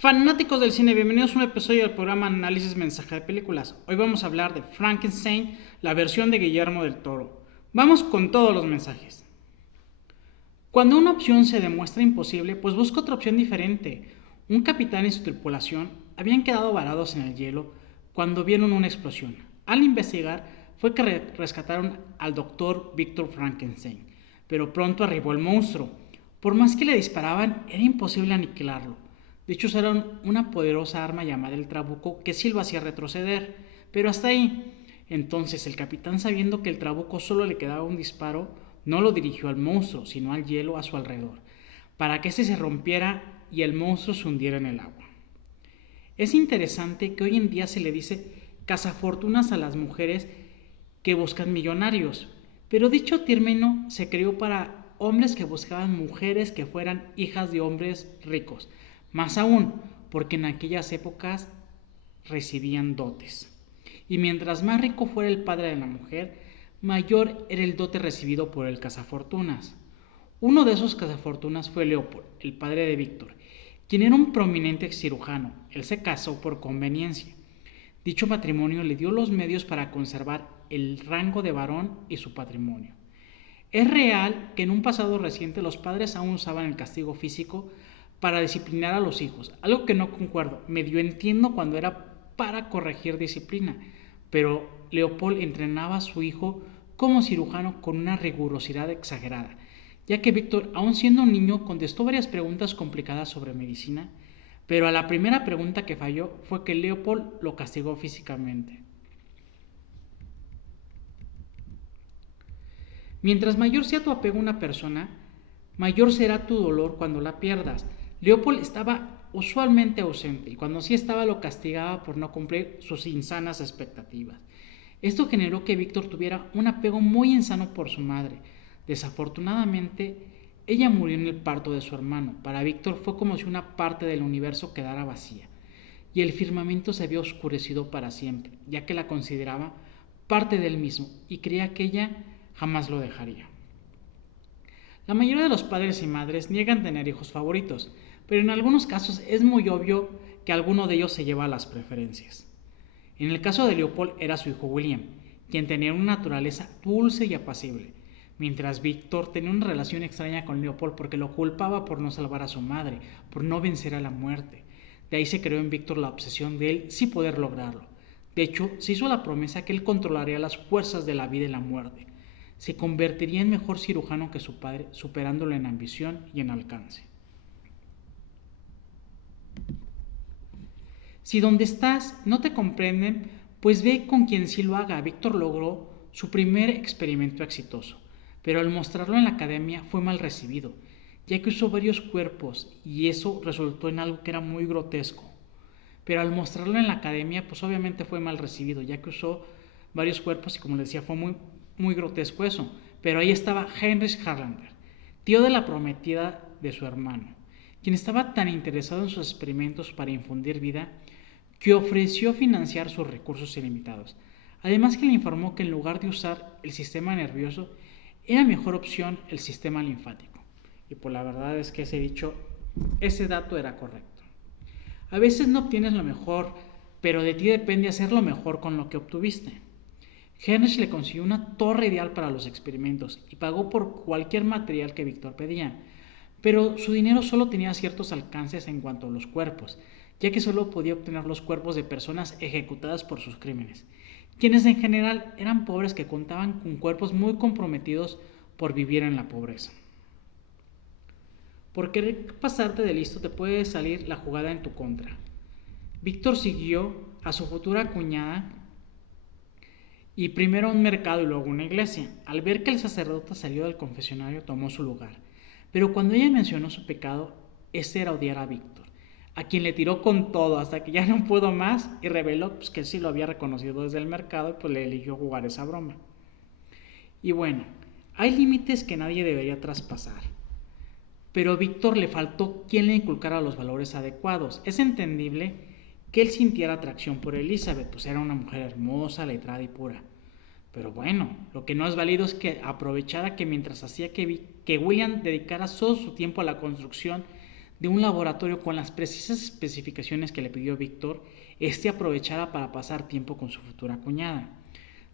Fanáticos del cine, bienvenidos a un episodio del programa Análisis Mensaje de Películas. Hoy vamos a hablar de Frankenstein, la versión de Guillermo del Toro. Vamos con todos los mensajes. Cuando una opción se demuestra imposible, pues busca otra opción diferente. Un capitán y su tripulación habían quedado varados en el hielo cuando vieron una explosión. Al investigar, fue que rescataron al doctor Victor Frankenstein, pero pronto arribó el monstruo. Por más que le disparaban, era imposible aniquilarlo. De hecho, usaron una poderosa arma llamada el trabuco que sí lo hacía retroceder, pero hasta ahí. Entonces el capitán, sabiendo que el trabuco solo le quedaba un disparo, no lo dirigió al monstruo, sino al hielo a su alrededor, para que éste se rompiera y el monstruo se hundiera en el agua. Es interesante que hoy en día se le dice cazafortunas a las mujeres que buscan millonarios, pero dicho término se creó para hombres que buscaban mujeres que fueran hijas de hombres ricos. Más aún, porque en aquellas épocas recibían dotes. Y mientras más rico fuera el padre de la mujer, mayor era el dote recibido por el cazafortunas. Uno de esos cazafortunas fue Leopold, el padre de Víctor, quien era un prominente cirujano. Él se casó por conveniencia. Dicho matrimonio le dio los medios para conservar el rango de varón y su patrimonio. Es real que en un pasado reciente los padres aún usaban el castigo físico para disciplinar a los hijos, algo que no concuerdo. Medio entiendo cuando era para corregir disciplina, pero Leopold entrenaba a su hijo como cirujano con una rigurosidad exagerada, ya que Víctor, aun siendo un niño, contestó varias preguntas complicadas sobre medicina, pero a la primera pregunta que falló fue que Leopold lo castigó físicamente. Mientras mayor sea tu apego a una persona, mayor será tu dolor cuando la pierdas. Leopold estaba usualmente ausente y cuando sí estaba lo castigaba por no cumplir sus insanas expectativas. Esto generó que Víctor tuviera un apego muy insano por su madre. Desafortunadamente, ella murió en el parto de su hermano. Para Víctor fue como si una parte del universo quedara vacía y el firmamento se había oscurecido para siempre, ya que la consideraba parte del mismo y creía que ella jamás lo dejaría. La mayoría de los padres y madres niegan tener hijos favoritos, pero en algunos casos es muy obvio que alguno de ellos se lleva las preferencias. En el caso de Leopold era su hijo William, quien tenía una naturaleza dulce y apacible, mientras Víctor tenía una relación extraña con Leopold porque lo culpaba por no salvar a su madre, por no vencer a la muerte. De ahí se creó en Víctor la obsesión de él sí poder lograrlo. De hecho, se hizo la promesa que él controlaría las fuerzas de la vida y la muerte. Se convertiría en mejor cirujano que su padre, superándolo en ambición y en alcance. Si donde estás no te comprenden, pues ve con quien sí lo haga. Víctor logró su primer experimento exitoso, pero al mostrarlo en la academia fue mal recibido, ya que usó varios cuerpos y eso resultó en algo que era muy grotesco. Pero al mostrarlo en la academia, pues obviamente fue mal recibido, ya que usó varios cuerpos y como les decía, fue muy grotesco eso. Pero ahí estaba Heinrich Harlander, tío de la prometida de su hermano, quien estaba tan interesado en sus experimentos para infundir vida que ofreció financiar sus recursos ilimitados. Además que le informó que en lugar de usar el sistema nervioso, era mejor opción el sistema linfático. Y pues la verdad es que ese dato era correcto. A veces no obtienes lo mejor, pero de ti depende hacer lo mejor con lo que obtuviste. Heinrich le consiguió una torre ideal para los experimentos y pagó por cualquier material que Víctor pedía, pero su dinero solo tenía ciertos alcances en cuanto a los cuerpos, ya que solo podía obtener los cuerpos de personas ejecutadas por sus crímenes, quienes en general eran pobres que contaban con cuerpos muy comprometidos por vivir en la pobreza. Por querer pasarte de listo te puede salir la jugada en tu contra. Víctor siguió a su futura cuñada y primero a un mercado y luego a una iglesia. Al ver que el sacerdote salió del confesionario, tomó su lugar. Pero cuando ella mencionó su pecado, ese era odiar a Víctor, a quien le tiró con todo hasta que ya no pudo más y reveló pues, que sí lo había reconocido desde el mercado y pues le eligió jugar esa broma. Y bueno, hay límites que nadie debería traspasar, pero a Víctor le faltó quien le inculcara los valores adecuados. Es entendible que él sintiera atracción por Elizabeth, pues era una mujer hermosa, letrada y pura. Pero bueno, lo que no es válido es que aprovechara que mientras hacía que William dedicara todo su tiempo a la construcción de un laboratorio con las precisas especificaciones que le pidió Víctor, este aprovechara para pasar tiempo con su futura cuñada.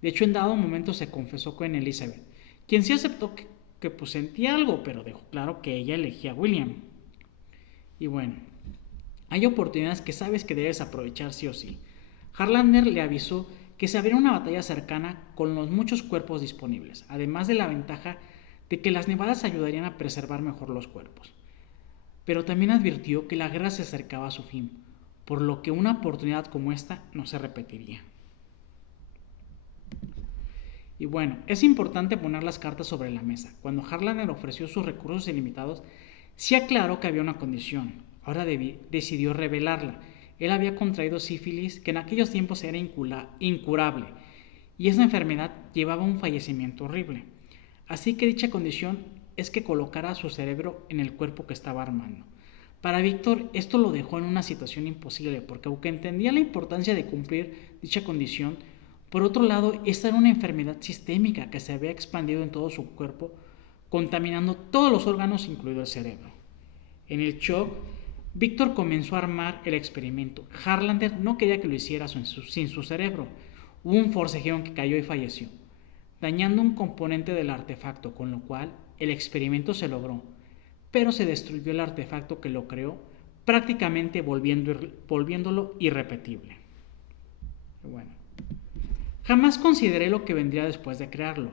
De hecho, en dado momento se confesó con Elizabeth, quien sí aceptó que pues sentía algo, pero dejó claro que ella elegía a William. Y bueno, hay oportunidades que sabes que debes aprovechar sí o sí. Harlander le avisó que se abría una batalla cercana con los muchos cuerpos disponibles, además de la ventaja de que las nevadas ayudarían a preservar mejor los cuerpos. Pero también advirtió que la guerra se acercaba a su fin, por lo que una oportunidad como esta no se repetiría. Y bueno, es importante poner las cartas sobre la mesa. Cuando Harlander ofreció sus recursos ilimitados, sí aclaró que había una condición. Ahora decidió revelarla. Él había contraído sífilis, que en aquellos tiempos era incurable, y esa enfermedad llevaba a un fallecimiento horrible. Así que dicha condición es que colocara su cerebro en el cuerpo que estaba armando. Para Víctor esto lo dejó en una situación imposible, porque aunque entendía la importancia de cumplir dicha condición, por otro lado, esta era una enfermedad sistémica que se había expandido en todo su cuerpo, contaminando todos los órganos, incluido el cerebro. En el shock, Víctor comenzó a armar el experimento. Harlander no quería que lo hiciera sin su cerebro. Hubo un forcejeo en que cayó y falleció, dañando un componente del artefacto, con lo cual el experimento se logró, pero se destruyó el artefacto que lo creó, prácticamente volviéndolo irrepetible. Bueno, jamás consideré lo que vendría después de crearlo.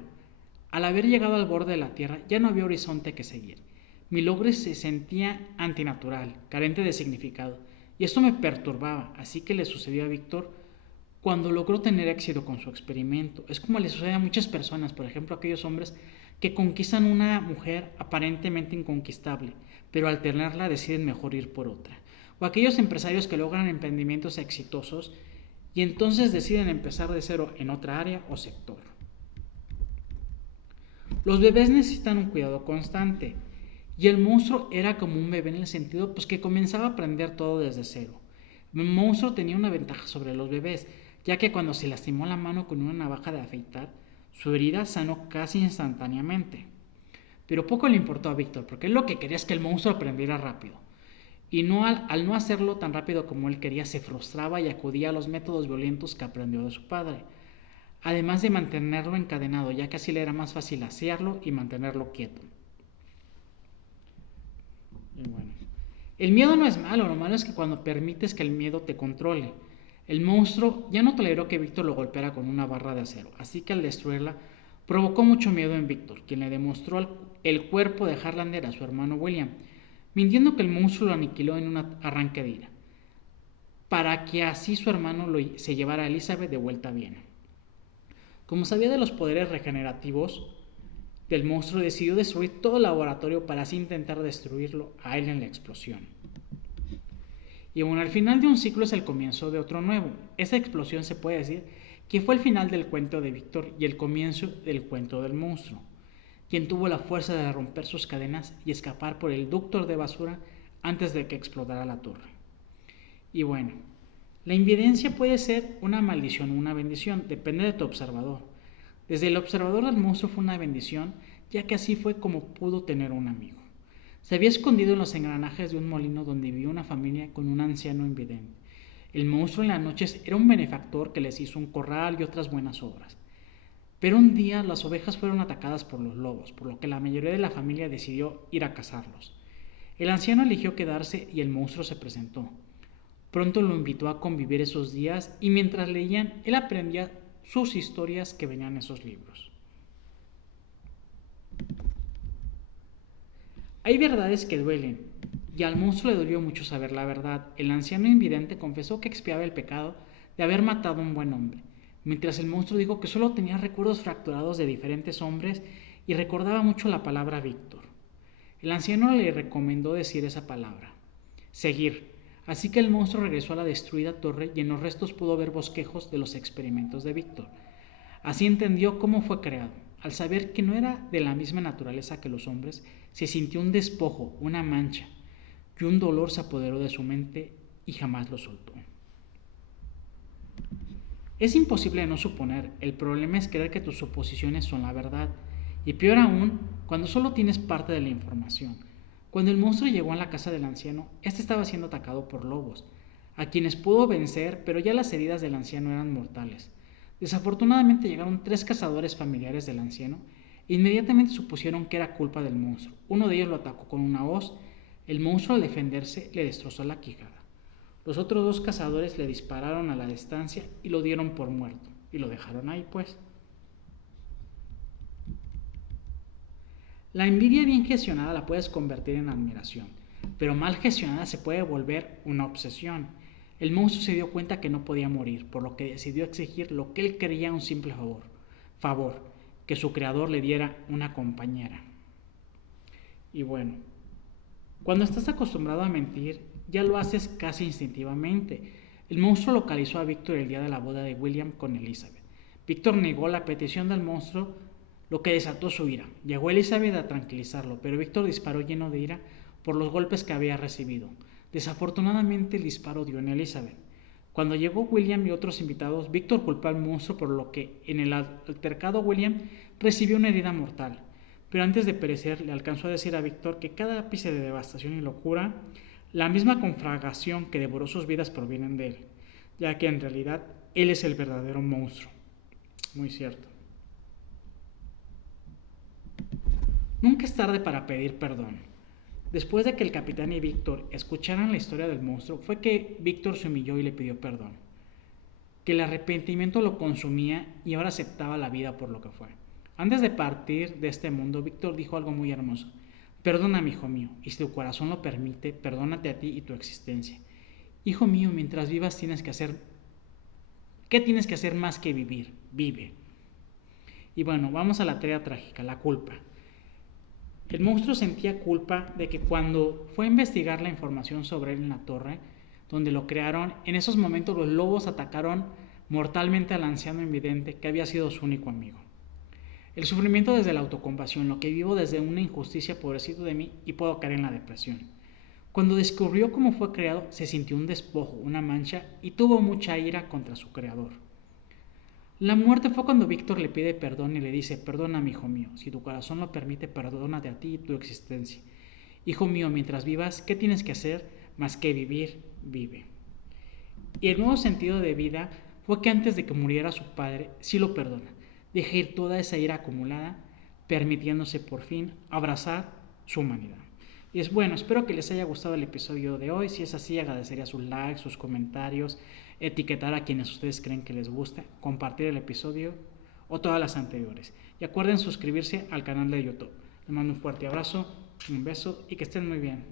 Al haber llegado al borde de la Tierra ya no había horizonte que seguir. Mi logro se sentía antinatural, carente de significado, y esto me perturbaba, así que le sucedió a Víctor cuando logró tener éxito con su experimento. Es como le sucede a muchas personas, por ejemplo, aquellos hombres que conquistan una mujer aparentemente inconquistable, pero al tenerla deciden mejor ir por otra. O aquellos empresarios que logran emprendimientos exitosos y entonces deciden empezar de cero en otra área o sector. Los bebés necesitan un cuidado constante, y el monstruo era como un bebé en el sentido pues que comenzaba a aprender todo desde cero. El monstruo tenía una ventaja sobre los bebés, ya que cuando se lastimó la mano con una navaja de afeitar, su herida sanó casi instantáneamente. Pero poco le importó a Víctor, porque él lo que quería es que el monstruo aprendiera rápido. Y al no hacerlo tan rápido como él quería, se frustraba y acudía a los métodos violentos que aprendió de su padre, además de mantenerlo encadenado, ya que así le era más fácil asearlo y mantenerlo quieto. Y bueno, el miedo no es malo, lo malo es que cuando permites que el miedo te controle. El monstruo ya no toleró que Víctor lo golpeara con una barra de acero, así que al destruirla provocó mucho miedo en Víctor, quien le demostró el cuerpo de Harlander a su hermano William, mintiendo que el monstruo lo aniquiló en un arranque de ira, para que así su hermano se llevara a Elizabeth de vuelta a Viena. Como sabía de los poderes regenerativos del monstruo, decidió destruir todo el laboratorio para así intentar destruirlo a él en la explosión. Y bueno, al final de un ciclo es el comienzo de otro nuevo. Esa explosión se puede decir que fue el final del cuento de Víctor y el comienzo del cuento del monstruo, quien tuvo la fuerza de romper sus cadenas y escapar por el ducto de basura antes de que explotara la torre. Y bueno, la invidencia puede ser una maldición o una bendición, depende de tu observador. Desde el observador del monstruo fue una bendición, ya que así fue como pudo tener un amigo. Se había escondido en los engranajes de un molino donde vivía una familia con un anciano invidente. El monstruo en las noches era un benefactor que les hizo un corral y otras buenas obras. Pero un día las ovejas fueron atacadas por los lobos, por lo que la mayoría de la familia decidió ir a cazarlos. El anciano eligió quedarse y el monstruo se presentó. Pronto lo invitó a convivir esos días y mientras leían, él aprendía sus historias que venían en esos libros. Hay verdades que duelen, y al monstruo le dolió mucho saber la verdad. El anciano invidente confesó que expiaba el pecado de haber matado a un buen hombre, mientras el monstruo dijo que solo tenía recuerdos fracturados de diferentes hombres y recordaba mucho la palabra Víctor. El anciano le recomendó decir esa palabra, seguir, así que el monstruo regresó a la destruida torre y en los restos pudo ver bosquejos de los experimentos de Víctor. Así entendió cómo fue creado. Al saber que no era de la misma naturaleza que los hombres, se sintió un despojo, una mancha, y un dolor se apoderó de su mente y jamás lo soltó. Es imposible no suponer, el problema es creer que tus suposiciones son la verdad, y peor aún, cuando solo tienes parte de la información. Cuando el monstruo llegó a la casa del anciano, este estaba siendo atacado por lobos, a quienes pudo vencer, pero ya las heridas del anciano eran mortales. Desafortunadamente llegaron 3 cazadores familiares del anciano e inmediatamente supusieron que era culpa del monstruo. Uno de ellos lo atacó con una hoz. El monstruo, al defenderse, le destrozó la quijada. Los otros 2 cazadores le dispararon a la distancia y lo dieron por muerto. Y lo dejaron ahí, pues. La envidia bien gestionada la puedes convertir en admiración, pero mal gestionada se puede volver una obsesión. El monstruo se dio cuenta que no podía morir, por lo que decidió exigir lo que él creía un simple favor, que su creador le diera una compañera. Y bueno, cuando estás acostumbrado a mentir, ya lo haces casi instintivamente. El monstruo localizó a Víctor el día de la boda de William con Elizabeth. Víctor negó la petición del monstruo, lo que desató su ira. Llegó Elizabeth a tranquilizarlo, pero Víctor disparó lleno de ira por los golpes que había recibido. Desafortunadamente el disparo dio en Elizabeth. Cuando llegó William y otros invitados, Víctor culpó al monstruo, por lo que en el altercado William recibió una herida mortal. Pero antes de perecer le alcanzó a decir a Víctor que cada ápice de devastación y locura, la misma conflagración que devoró sus vidas, provienen de él, ya que en realidad él es el verdadero monstruo. Muy cierto. Nunca es tarde para pedir perdón. Después de que el capitán y Víctor escucharan la historia del monstruo, fue que Víctor se humilló y le pidió perdón. Que el arrepentimiento lo consumía y ahora aceptaba la vida por lo que fue. Antes de partir de este mundo, Víctor dijo algo muy hermoso. Perdóname, hijo mío, y si tu corazón lo permite, perdónate a ti y tu existencia. Hijo mío, mientras vivas tienes que hacer... ¿Qué tienes que hacer más que vivir? Vive. Y bueno, vamos a la tarea trágica, la culpa. El monstruo sentía culpa de que cuando fue a investigar la información sobre él en la torre, donde lo crearon, en esos momentos los lobos atacaron mortalmente al anciano invidente que había sido su único amigo. El sufrimiento desde la autocompasión, lo que vivo desde una injusticia, pobrecito de mí, y puedo caer en la depresión. Cuando descubrió cómo fue creado, se sintió un despojo, una mancha, y tuvo mucha ira contra su creador. La muerte fue cuando Víctor le pide perdón y le dice: perdóname, hijo mío, si tu corazón lo permite, perdónate a ti y tu existencia. Hijo mío, mientras vivas, ¿qué tienes que hacer más que vivir? Vive. Y el nuevo sentido de vida fue que antes de que muriera su padre, sí lo perdona. Deja ir toda esa ira acumulada, permitiéndose por fin abrazar su humanidad. Y es bueno, espero que les haya gustado el episodio de hoy. Si es así, agradecería sus likes, sus comentarios, etiquetar a quienes ustedes creen que les guste, compartir el episodio o todas las anteriores. Y acuerden suscribirse al canal de YouTube. Les mando un fuerte abrazo, un beso y que estén muy bien.